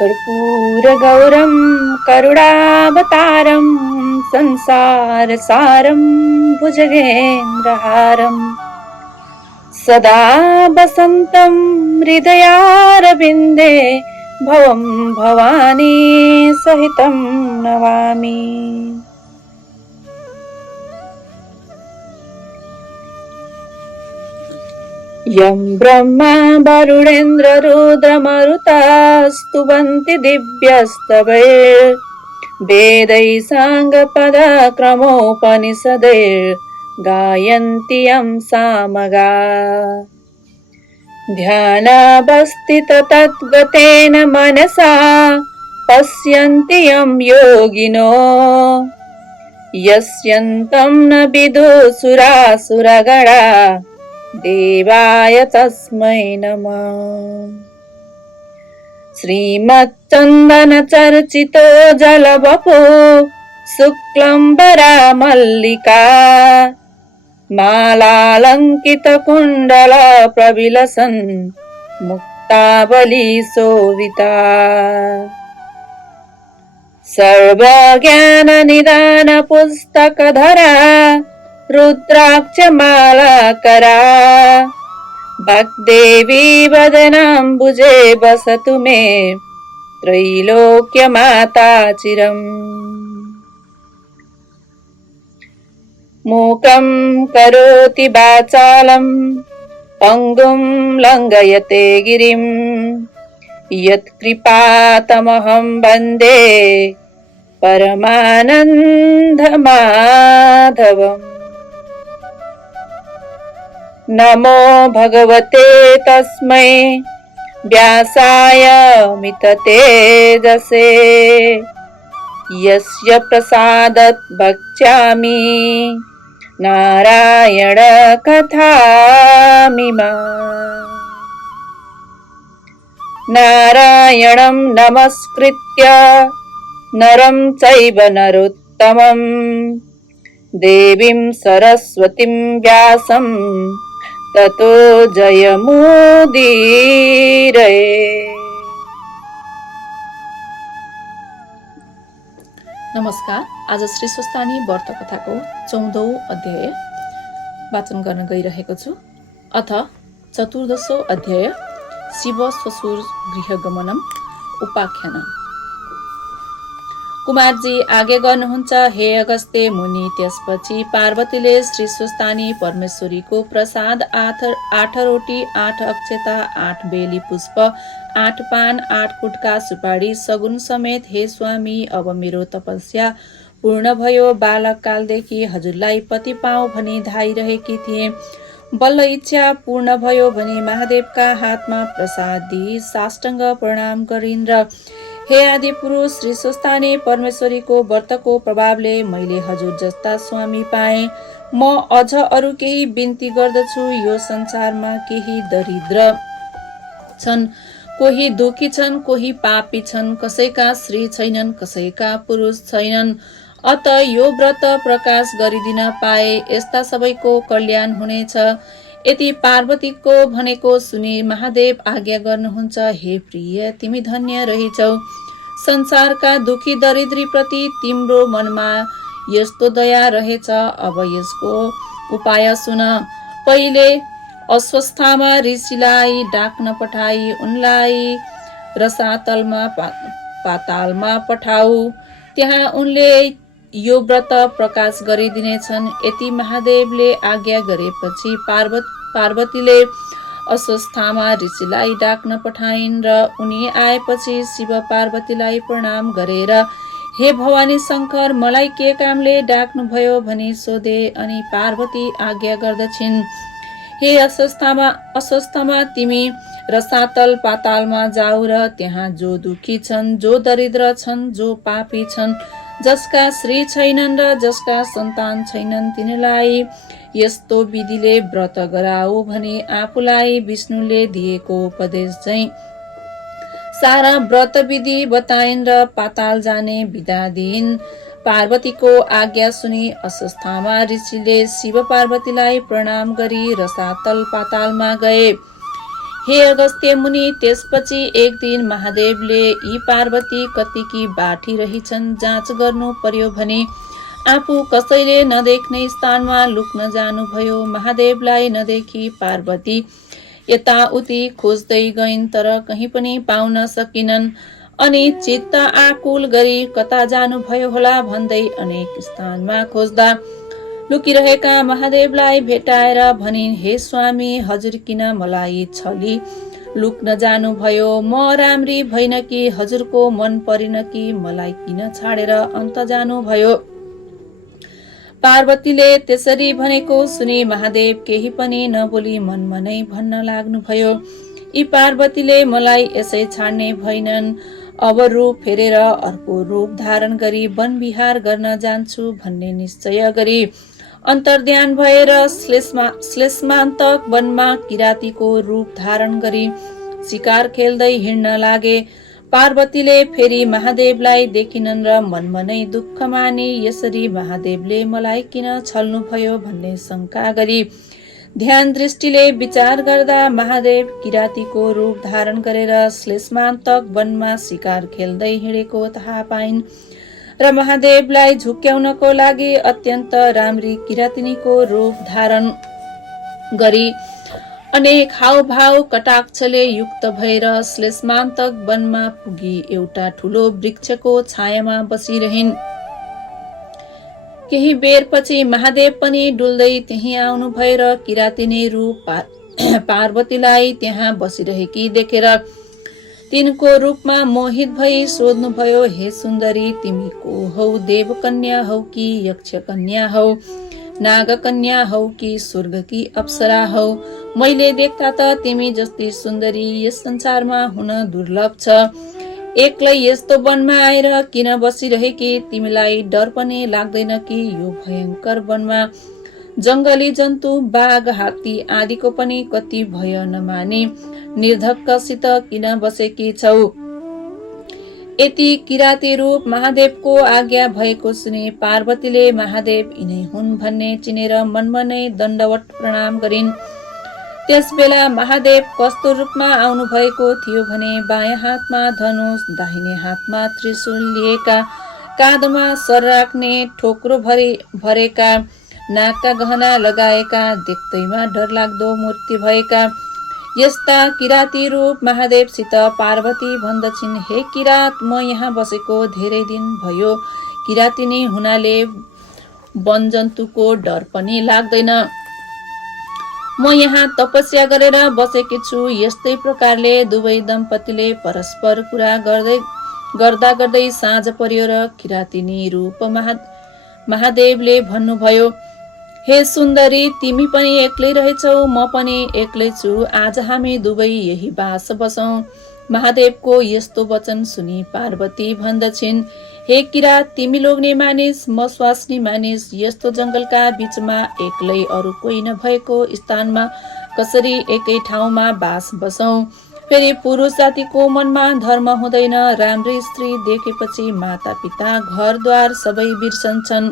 कर्पूरगौरं करुणावतारं संसारसारं भुजगेन्द्रहारं सदा वसन्तं हृदयारविन्दे भवं भवानी सहितं नमामि। यं ब्रह्मा वरुणेन्द्र रुद्रमरुतास्तुवन्ति दिव्यस्तवैर्वेदैः साङ्गपदक्रमोपनिषदैर्गायन्ति यं सामगा। ध्यानावस्थिततद्गतेन मनसा पश्यन्ति यं योगिनो यस्यन्तं न विदुषुरासुरगणा देवाय तस्मै नमः। श्रीमच्चन्दनचर्चितो जलवपो शुक्लम्बरा मल्लिका मालालङ्कितकुण्डल प्रविलसन् मुक्तावली शोभिता। सर्वज्ञाननिदान पुस्तकधरा रुद्राक्षमालाकरा वाग्देवी वदनाम्बुजे वसतु मे त्रैलोक्यमाता चिरम्। मूकं करोति वाचालं पङ्गुं लङ्घयते गिरिं यत्कृपातमहं वन्दे परमानन्दमाधवम्। नमो भगवते तस्मै व्यासाय मिततेजसे यस्य प्रसादात् भक्ष्यामि नारायण कथामिमाम्। नारायणं नमस्कृत्य नरं चैव नरोत्तमं देवीं सरस्वतीं व्यासं ततो जयमुदीरये। नमस्कार। आज श्री स्वस्तानी व्रत कथाको 14औं अध्याय वाचन गर्न गइरहेको छु। अथ 14औं अध्याय शिव श्वशुर गृहगमनम उपाख्यान। कुमारजी आज्ञा गर्नुहुन्छ हे अगस्त्य मुनि। त्यसपछि पार्वतीले श्री स्वस्तानी परमेश्वरीको प्रसाद 8 रोटी 8 अक्षता 8 बेली पुष्प 8 पान 8 कुटका सुपारी सगुन समेत हे स्वामी अब मेरो तपस्या पूर्ण भयो। बालककालदेखि हजुरलाई पति पाऊँ भनी धाइरहेकी थिए। बल्ल इच्छा पूर्ण भयो भनी महादेवका हातमा प्रसाद दिई साष्टाङ्ग प्रणाम गरिन् र हे आदि पुरुष श्री स्वस्तानी परमेश्वरीको व्रतको प्रभावले मैले हजुर जस्ता स्वामी पाएँ। म अझ अरू केही बिन्ती गर्दछु। यो संसारमा केही दरिद्र छन्, कोही दुखी छन्, कोही पापी छन्, कसैका स्त्री छैनन्, कसैका पुरुष छैनन्। अत यो व्रत प्रकाश गरिदिन पाए यस्ता सबैको कल्याण हुनेछ। यति पार्वतीको भनेको सुनि महादेव आज्ञा गर्नुहुन्छ हे प्रिय तिमी धन्य रहिछौ। संसारका दुखी दरिद्री प्रति तिम्रो मनमा यस्तो दया रहेछ। अब यसको उपाय सुन। पहिले अश्वस्थामा ऋषिलाई डाक्न पठाई उनलाई रसातलमा पातालमा पठाऊ। त्यहाँ उनले यो व्रत प्रकाश गरिदिनेछन्। यति महादेवले आज्ञा गरेपछि पार्वतीले अश्वस्थामा ऋषिलाई डाक्न पठाइन् र उनी आएपछि शिव पार्वतीलाई प्रणाम गरेर हे भवानी शङ्कर मलाई के कामले डाक्नुभयो भनी सोधे। अनि पार्वती आज्ञा गर्दछिन् हे अश्वस्थामा तिमी रसातल पातालमा जाऊ र त्यहाँ जो दुखी छन्, जो दरिद्र छन्, जो पापी छन्, जसका श्री छैनन् र जसका सन्तान छैनन् तिनीलाई यस्तो विधिले व्रत गराऊ भनी आफूलाई विष्णुले दिएको उपदेश चाहिँ सारा व्रत विधि बताइन् र पाताल जाने विधा दिइन्। पार्वतीको आज्ञा सुनि अश्वस्थामा ऋषिले शिव पार्वतीलाई प्रणाम गरी रसातल पातालमा गए। हे अगस्त्य मुनि, त्यसपछि एक दिन महादेवले यी पार्वती कतिकी बाठी रहिछन् जाँच गर्नु पर्यो भने आफू कसैले नदेख्ने स्थानमा लुक्न जानुभयो। महादेवलाई नदेखी पार्वती यताउति खोज्दै गइन्, तर कहीँ पनि पाउन सकिनन्। अनि चित्त आकुल गरी कता जानुभयो होला भन्दै अनेक स्थानमा खोज्दा लुकिरहेका महादेवलाई भेटाएर भनिन्, हे स्वामी, हजुर किन मलाई छली लुक्न जानुभयो? म राम्री भइन कि हजुरको मन परिन कि मलाई किन छाडेर अन्त जानुभयो? पार्वतीले त्यसरी भनेको सुनि महादेव केही पनि नबोली मनमा नै भन्न लाग्नुभयो, यी पार्वतीले मलाई यसै छाड्ने भएनन्। अब रूप फेरेर अर्को रूप धारण गरी वन विहार गर्न जान्छु भन्ने निश्चय गरी अन्तर्ध्यान भएर श्लेष्मान्तक वनमा किरातीको रूप धारण गरी शिकार खेल्दै हिँड्न लागे। पार्वतीले फेरि महादेवलाई देखिनन् र मनमा नै दुःख मानी यसरी महादेवले मलाई किन छल्नुभयो भन्ने शंका गरी ध्यान दृष्टिले विचार गर्दा महादेव किरातीको रूप धारण गरेर श्लेष्मान्तक वनमा शिकार खेल्दै हिँडेको थाहा पाइन् र महादेवलाई झुक्क्याउनको लागि अत्यन्त राम्री किरातिनीको रूप धारण गरी अनेक हावभाव कटाक्षले युक्त भएर श्लेष्मान्तक वनमा पुगी एउटा ठूलो वृक्षको छायामा बसिरहिन्। केही बेरपछि महादेव पनि डुल्दै त्यही आउनु भएर किरातिनी रूप पार्वतीलाई त्यहाँ बसिरहेकी देखेर तिनको रूपमा मोहित भई सोध्नुभयो, हे सुन्दरी, तिमी को हौ? देवकन्या हौ कि यक्षकन्या हौ? नागकन्या हौ कि स्वर्गकी अप्सरा हौ? मैले देख्दा त तिमी जस्ती सुन्दरी यस संसारमा हुन दुर्लभ छ। एक्लै यस्तो वनमा आएर किन बसिरहेकी? तिमीलाई डर पनि लाग्दैन कि यो भयंकर वनमा जंगली जन्तु बाघ हात्ती आदिको पनि कति भय नमाने निर्धक्कसित किन बसेकी छौ? यति किराती रूप महादेवको आज्ञा भएको सुने पार्वतीले महादेव यिनै हुन् भन्ने चिनेर मनमा नै दण्डवत प्रणाम गरिन्। त्यस बेला महादेव कस्तो रूपमा आउनु भएको थियो भने बायाँ हातमा धनुष, दाहिने हातमा त्रिशूल लिएका, काँधमा सर राख्ने, ठोक्रो भरेका, नाकका गहना लगाएका, देख्दैमा डरलाग्दो मूर्ति भएका यस्ता किराती रूप महादेवसित पार्वती भन्दछिन्, हे किरात, म यहाँ बसेको धेरै दिन भयो। किरातिनी हुनाले वनजन्तुको डर पनि लाग्दैन। म यहाँ तपस्या गरेर बसेकी छु। यस्तै प्रकारले दुवै दम्पतिले परस्पर कुरा गर्दै साँझ पर्यो र किरातिनी रूप महादेवले भन्नुभयो, हे सुन्दरी, तिमी पनि एक्लै रहेछौ, म पनि एक्लै छु। आज हामी दुवै यही बास बसौं। महादेवको यस्तो वचन सुनि पार्वती भन्दछिन्, हे किरात, तिमी लोग्ने मानिस, म स्वास्नी मानिस, यस्तो जंगलका बीचमा एक्लै अरू कोही नभएको स्थानमा कसरी एकै ठाउँमा बास बसौं? फेरि पुरुष जातिको मनमा धर्म हुँदैन। राम्री स्त्री देखेपछि माता पिता घरद्वार सबै बिर्सन्छन्।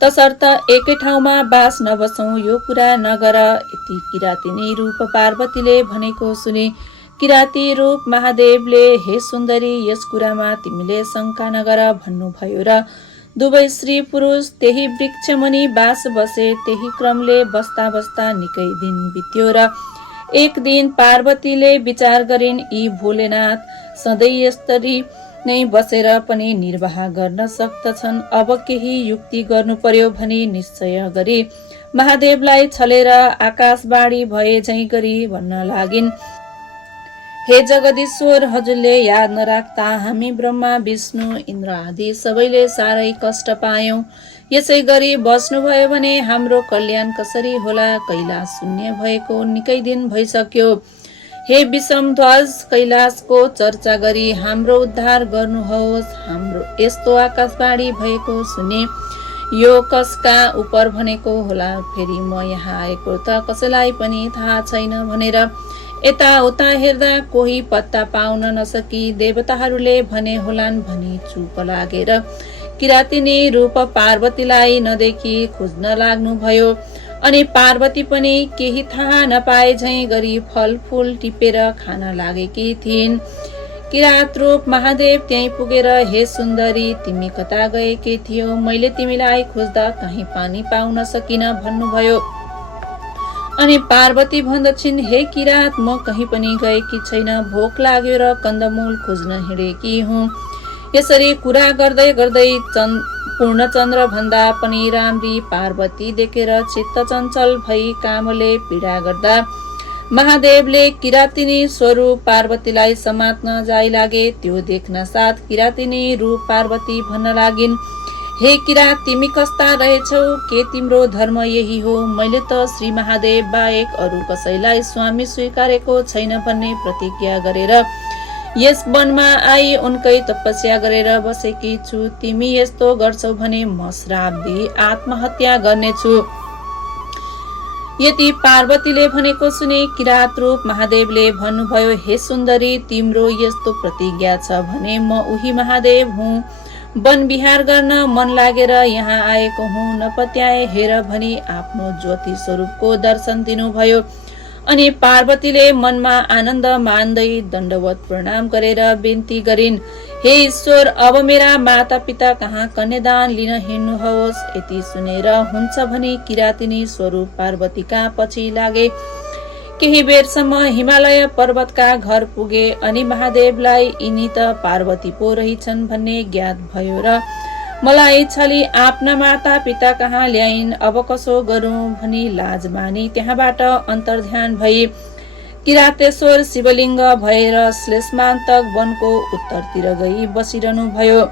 तसर्थ एकै ठाउँमा बास नबसौं, यो कुरा नगर। यति किरातिनी रूप पार्वतीले भनेको सुनि किराती रूप महादेवले, हे सुन्दरी, यस कुरामा तिमीले शंका नगर भन्नुभयो र दुवै स्त्री पुरुष त्यही वृक्षमुनि बास बसे। त्यही क्रमले बस्दा बस्दा निकै दिन बित्यो र एक दिन पार्वतीले विचार गरिन्, यी भोलेनाथ सधैँ यसरी नै बसेर पनि निर्वाह गर्न सक्दछन्। अब केही युक्ति गर्नु पर्यो भनी निश्चय गरी महादेवलाई छलेर आकाशवाणी भए झैं गरी भन्न लागिन्, हे जगदीश्वर, हजुरले याद नराख्दा हामी ब्रह्मा विष्णु इन्द्र आदि सबैले साह्रै कष्ट पायौं। यसै गरी बस्नुभयो भने हाम्रो कल्याण कसरी होला? कैलाश शून्य भएको निकै दिन भइसक्यो। हे विषमध्वज, कैलाशको चर्चा गरी हाम्रो उद्धार गर्नुहोस्। हाम्रो यस्तो आकाशवाणी भएको सुने यो कसका उपर भनेको होला? फेरि म यहाँ आएको त कसैलाई पनि थाहा छैन भनेर यताउता हेर्दा कोही पत्ता पाउन नसकी देवताहरूले भने होलान् भनी चुप लागेर किरातिनी रूप पार्वतीलाई नदेखी खोज्न लाग्नुभयो। अनि पार्वती पनि केही थाहा नपाए झैं गरी फलफूल टिपेर खान लागेकी थिइन्। किरात रूप महादेव त्यहीँ पुगेर हे सुन्दरी तिमी कता गएकी थियौ, मैले तिमीलाई खोज्दा कहीँ पानी पाउन सकिन भन्नुभयो। अनि पार्वती भन्दछिन् हे किरात म कहीँ पनि गएकी छैन, भोक लाग्यो र कन्दमूल खोज्न हिँडेकी हुँ। यसरी कुरा गर्दै गर्दै पूर्णचन्द्र भन्दा पनि राम्री पार्वती देखेर चित्त चञ्चल भई कामले पीडा गर्दा महादेवले किरातिनी स्वरूप पार्वतीलाई समात्न जाइ लागे। त्यो देख्न साथ किरातिनी रूप पार्वती भन्न लागिन्, हे किरात तिमी कस्ता रहेछौ, के तिम्रो धर्म यही हो? मैले त श्री महादेव बाहेक अरू कसैलाई स्वामी स्वीकारेको छैन भन्ने प्रतिज्ञा गरेर यस वनमा आई उनकै तपस्या गरेर बसेकी छु। तिमी यस्तो गर्छौ भने म श्राप दिई आत्महत्या गर्नेछु। यति पार्वतीले भनेको सुने किरात रूप महादेवले भन्नुभयो, हे सुन्दरी तिम्रो यस्तो प्रतिज्ञा छ भने म उही महादेव हुँ। वन विहार गर्न मन लागेर यहाँ आएको हुँ, नपत्याए हेर भनी आफ्नो ज्योति स्वरूपको दर्शन दिनुभयो। अनि पार्वतीले मनमा आनन्द मान्दै दण्डवत प्रणाम गरेर बिन्ती गरिन्, हे ईश्वर अब मेरा माता पिता कहाँ कन्यादान लिन हिँड्नुहोस्। यति सुनेर हुन्छ भनी किरातिनी स्वरूप पार्वतीका पछि लागे। केही बेरसम्म हिमालय पर्वतका घर पुगे अनि महादेवलाई यिनी त पार्वती पो रहेछन् भन्ने ज्ञात भयो र मलाई छली आफ्ना माता पिता कहाँ ल्याइन्, अब कसो गरौं भनी लाज मानी त्यहाँबाट अन्तर्ध्यान भई किरातेश्वर शिवलिङ्ग भएर श्लेषमान्तक वनको उत्तरतिर गई बसिरहनु भयो।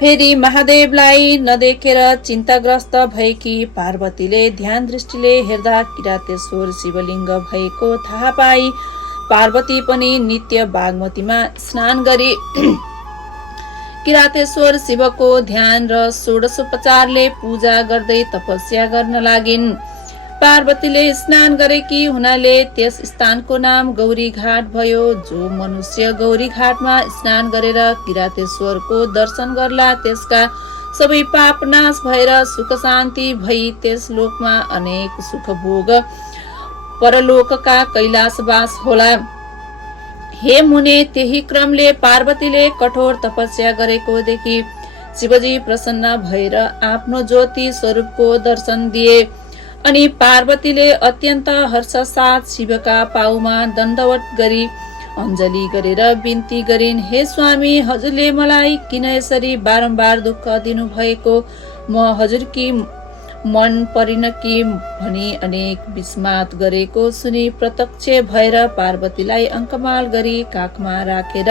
फेरि महादेवलाई नदेखेर चिन्ताग्रस्त भएकी पार्वतीले ध्यान दृष्टिले हेर्दा किरातेश्वर शिवलिङ्ग भएको थाहा पाई पार्वती पनि नित्य बागमतीमा स्नान गरी किरातेश्वर शिवको ध्यान र षोडशोपचारले पूजा गर्दै तपस्या गर्न लागिन्। पार्वतीले स्नान गरेकी हुनाले त्यस स्थानको नाम गौरी घाट भयो। जो मनुष्य गौरी घाटमा स्नान गरेर किरातेश्वरको दर्शन गर्ला त्यसका सबै पाप नाश भएर सुख शान्ति भई त्यस लोकमा अनेक सुख भोग परलोकका कैलाशवास होला। हे मुने त्यही क्रमले पार्वतीले कठोर तपस्या गरेको देखि शिवजी प्रसन्न भएर आफ्नो ज्योति स्वरूपको दर्शन दिए। अनि पार्वतीले अत्यन्त हर्षसाथ शिवका पाउमा दण्डवत गरी अञ्जली गरेर बिन्ती गरिन्, हे स्वामी हजुरले मलाई किन यसरी बारम्बार दुःख दिनुभएको? म हजुरकी मन परिन कि भनी अनेक विस्मात गरेको सुनि प्रत्यक्ष भएर पार्वतीलाई अङ्कमाल गरी काखमा राखेर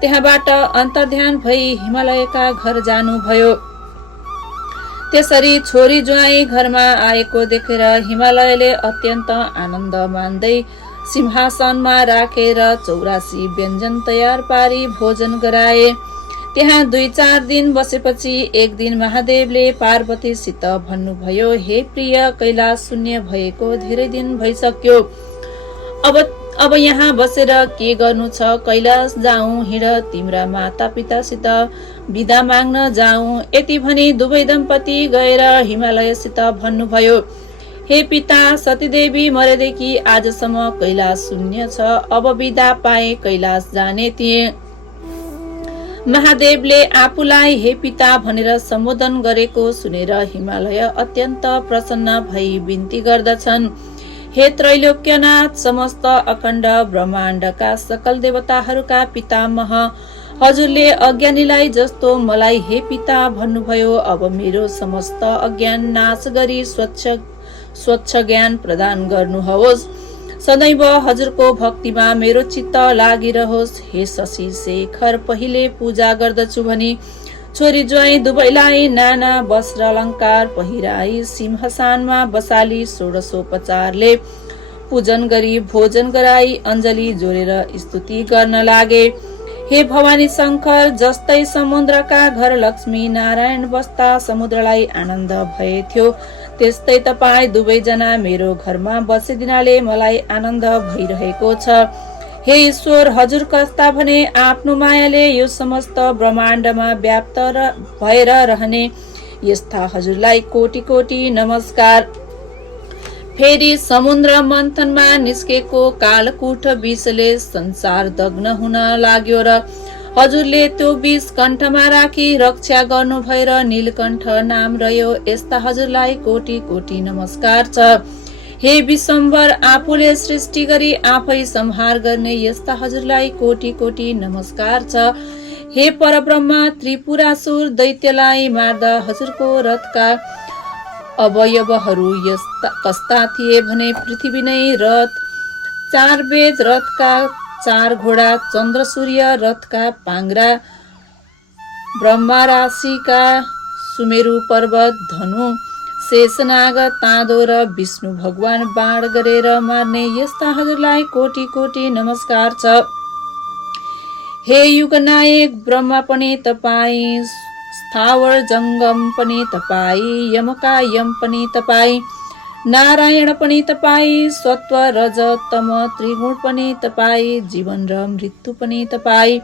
त्यहाँबाट अन्तर्ध्यान भई हिमालयका घर जानुभयो। त्यसरी छोरी ज्वाइँ घरमा आएको देखेर हिमालयले अत्यन्त आनन्द मान्दै सिंहासनमा राखेर 84 व्यञ्जन तयार पारी भोजन गराए। त्यहाँ 2-4 दिन बसेपछि एक दिन महादेवले पार्वतीसित भन्नुभयो, हे प्रिय कैलाश शून्य भएको धेरै दिन भइसक्यो, अब यहाँ बसेर के गर्नु छ? कैलाश जाउँ, हिँड तिम्रा माता पितासित बिदा माग्न जाउँ। यति भनी दुवै दम्पति गएर हिमालयसित भन्नुभयो, हे पिता सतीदेवी मरेदेखि आजसम्म कैलाश शून्य छ, अब बिदा पाए कैलाश जाने थिए। महादेवले आफूलाई हे पिता भनेर सम्बोधन गरेको सुनेर हिमालय अत्यन्त प्रसन्न भई बिन्ती गर्दछन्, हे त्रैलोक्यनाथ समस्त अखण्ड ब्रह्माण्डका सकल देवताहरूका पितामह हजुरले अज्ञानीलाई जस्तो मलाई हे पिता भन्नुभयो। अब मेरो समस्त अज्ञान नाश गरी स्वच्छ ज्ञान प्रदान गर्नुहोस्। सदैव हजुरको भक्तिमा मेरो चित्त लागिरहोस्। हे शशि शेखर पहिले पूजा गर्दछु भनी छोरी ज्वाइँ दुवैलाई नाना वस्त्र अलङ्कार पहिराई सिंहासनमा बसाली षोडशोपचारले पूजन गरी भोजन गराई अञ्जली जोडेर स्तुति गर्न लागे। हे भवानी शङ्कर जस्तै समुद्रका घर लक्ष्मी नारायण बस्दा समुद्रलाई आनन्द भए थियो, त्यस्तै तपाईँ दुवैजना मेरो घरमा बसिदिनाले मलाई आनन्द भइरहेको छ। हे ईश्वर हजुर कस्ता भने आफ्नो मायाले यो समस्त ब्रह्माण्डमा व्याप्त भएर रहने यस्ता हजुरलाई कोटि कोटि नमस्कार। फेरि समुद्र मन्थनमा निस्केको कालकुट विषले संसार दग्न हुन लाग्यो र हजुरले त्यो विष कण्ठमा राखी रक्षा गर्नु भएर नीलकण्ठ नाम रह्यो। यस्ता हजुरलाई कोटि कोटि नमस्कार छ। हे विश्वम्भर, आफूले सृष्टि गरी आफै संहार गर्ने यस्ता हजुरलाई कोटि कोटि नमस्कार छ। हे परब्रह्म, त्रिपुरासुर दैत्यलाई मार्दा हजुरको रथका अवयवहरू कस्ता थिए भने पृथ्वी नै रथ, 4 वेद रथका 4 घोडा, चन्द्र सूर्य रथका पाङ्ग्रा, ब्रह्मा राशिका सुमेरु पर्वत, धनु, शेषनाग, ताँदो र विष्णु भगवान बाण गरेर मार्ने यस्ता हजुरलाई कोटि कोटि नमस्कार छ। हे युगनायक ब्रह्मा पनि तपाईँ, स्थावर जङ्गम पनि तपाईँ, यमका यम पनि तपाईँ, नारायण पनि तपाईँ, सत्व रज तम त्रिगुण पनि तपाईँ, जीवन र मृत्यु पनि तपाईँ,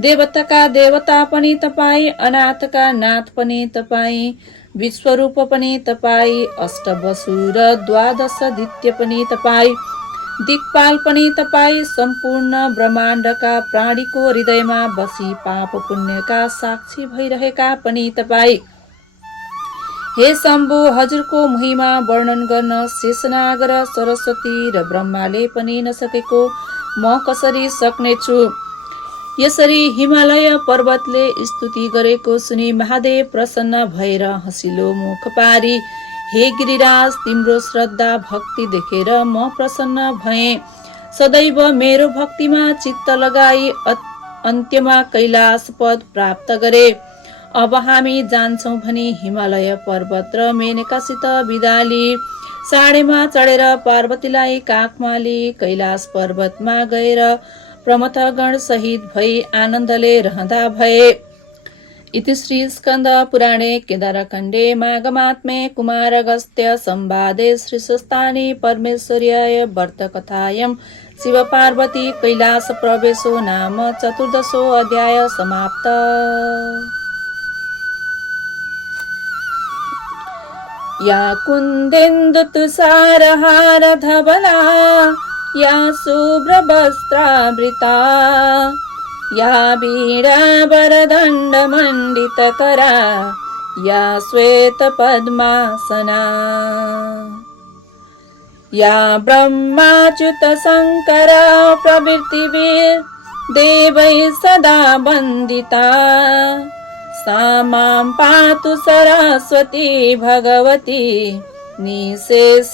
देवताका देवता पनि तपाईँ, अनाथका नाथ पनि तपाईँ, विश्वरूप पनि तपाईँ, अष्टवसु र द्वादश दित्य पनि तपाईँ, दिक्पाल पनि तपाईँ, सम्पूर्ण ब्रह्माण्डका प्राणीको हृदयमा बसी पाप पुण्यका साक्षी भइरहेका पनि तपाईँ। हे शम्भु, हजुरको महिमा वर्णन गर्न शेषनाग र सरस्वती र ब्रह्माले पनि नसकेको म कसरी सक्नेछु। यसरी हिमालय पर्वतले स्तुति गरेको सुनि महादेव प्रसन्न भएर हँसिलो मुख पारी, हे गिरिराज, तिम्रो श्रद्धा भक्ति देखेर म प्रसन्न भएँ। सदैव मेरो भक्तिमा चित्त लगाई अन्त्यमा कैलाश पद प्राप्त गरे। अब हामी जान्छौँ भनी हिमालय पर्वत र मेनकासित बिदा लिई साँडेमा चढेर पार्वतीलाई काखमा लिई कैलाश पर्वतमा गएर प्रमथगण सहित भई आनन्दले रहँदा भए। इति श्री स्कन्द पुराणे केदारखण्डे माघमात्मे कुमारगस्त्य संवादे श्री स्वस्तानि परमेश्वर्याय व्रतकथायां शिव पार्वती कैलास प्रवेशो नाम चतुर्दशो अध्याय समाप्त। या कुन्देन्दु तुषारहार धवला, या शुभ्रवस्त्रावृता, या वीणावरदण्डमण्डितकरा, या श्वेतपद्मासना, या ब्रह्माच्युत शङ्कर प्रभृतिभिर्देवैः सदा वन्दिता, सा मां पातु सरस्वती भगवती निःशेषजाड्यपहा।